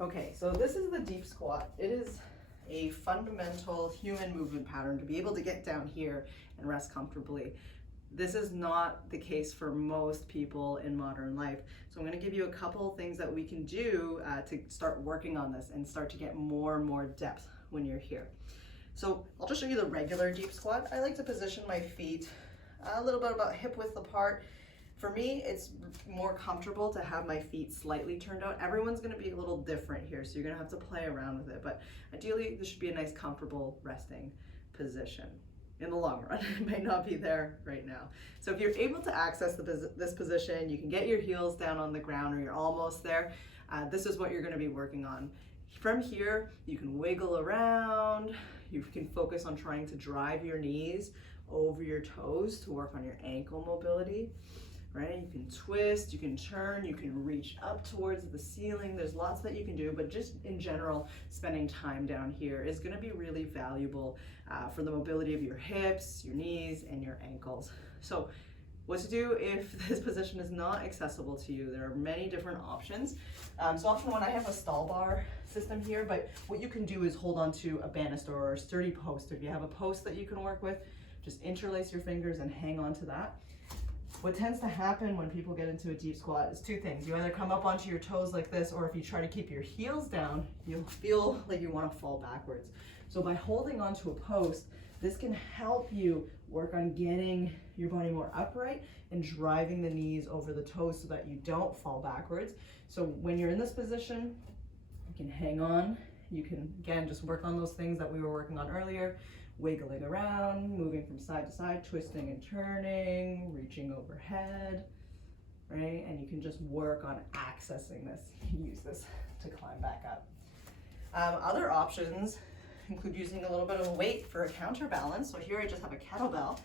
Okay, so this is the deep squat. It is a fundamental human movement pattern to be able to get down here and rest comfortably. This is not the case for most people in modern life. So I'm going to give you a couple of things that we can do to start working on this and start to get more and more depth when you're here. So I'll just show you the regular deep squat. I like to position my feet a little bit about hip width apart. For me, it's more comfortable to have my feet slightly turned out. Everyone's gonna be a little different here, so you're gonna have to play around with it. But ideally, this should be a nice, comfortable resting position. In the long run, it may not be there right now. So if you're able to access this position, you can get your heels down on the ground or you're almost there. This is what you're gonna be working on. From here, you can wiggle around. You can focus on trying to drive your knees over your toes to work on your ankle mobility. Right? You can twist, you can turn, you can reach up towards the ceiling. There's lots that you can do, but just in general, spending time down here is going to be really valuable for the mobility of your hips, your knees, and your ankles. So what to do if this position is not accessible to you? There are many different options. So option one, I have a stall bar system here, but what you can do is hold on to a banister or a sturdy post. If you have a post that you can work with, just interlace your fingers and hang on to that. What tends to happen when people get into a deep squat is two things. You either come up onto your toes like this, or if you try to keep your heels down, you'll feel like you want to fall backwards. So by holding onto a post, this can help you work on getting your body more upright and driving the knees over the toes so that you don't fall backwards. So when you're in this position, you can hang on. You can, again, just work on those things that we were working on earlier. Wiggling around, moving from side to side, twisting and turning, reaching overhead, right? And you can just work on accessing this. Use this to climb back up. Other options include using a little bit of a weight for a counterbalance. So here I just have a kettlebell.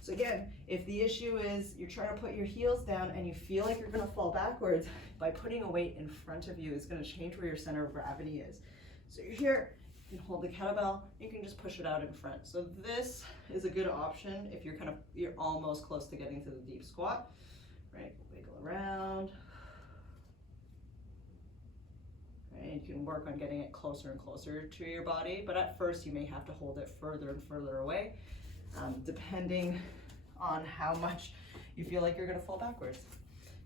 So again, if the issue is you're trying to put your heels down and you feel like you're gonna fall backwards, by putting a weight in front of you is gonna change where your center of gravity is. So you're here, you can hold the kettlebell, you can just push it out in front. So this is a good option if you're almost close to getting to the deep squat, right? Wiggle around. Right? You can work on getting it closer and closer to your body, but at first you may have to hold it further and further away, depending on how much you feel like you're gonna fall backwards.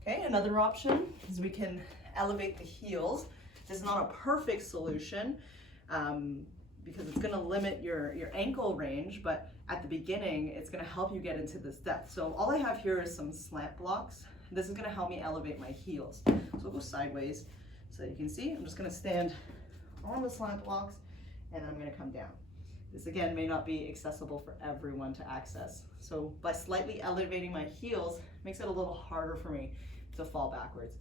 Okay, another option is we can elevate the heels. This is not a perfect solution, because it's going to limit your ankle range, but at the beginning, it's going to help you get into this depth. So all I have here is some slant blocks. This is going to help me elevate my heels. So I'll go sideways so that you can see. I'm just going to stand on the slant blocks and I'm going to come down. This again may not be accessible for everyone to access. So by slightly elevating my heels, makes it a little harder for me to fall backwards.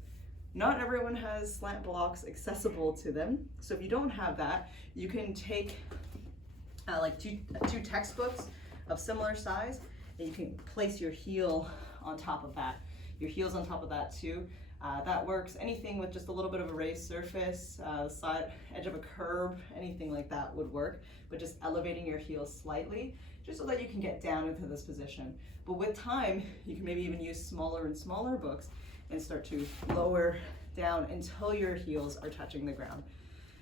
Not everyone has slant blocks accessible to them. So if you don't have that, you can take like two textbooks of similar size, and you can place your heel on top of that. Your heel's on top of that too. That works. Anything with just a little bit of a raised surface, side edge of a curb, anything like that would work. But just elevating your heels slightly, just so that you can get down into this position. But with time, you can maybe even use smaller and smaller books and start to lower down until your heels are touching the ground.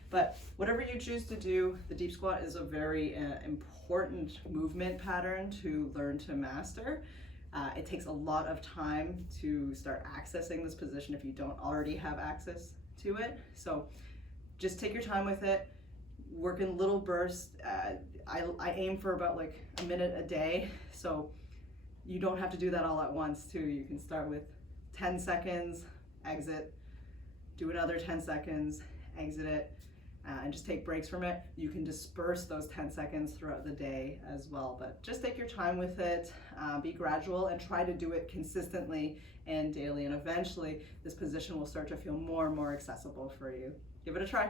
But whatever you choose to do, the deep squat is a very important movement pattern to learn to master. It takes a lot of time to start accessing this position if you don't already have access to it. So just take your time with it, work in little bursts. I aim for about like a minute a day, so you don't have to do that all at once too. You can start with 10 seconds, exit, do another 10 seconds, exit it, and just take breaks from it. You can disperse those 10 seconds throughout the day as well, but just take your time with it, be gradual, and try to do it consistently and daily, and eventually this position will start to feel more and more accessible for you. Give it a try.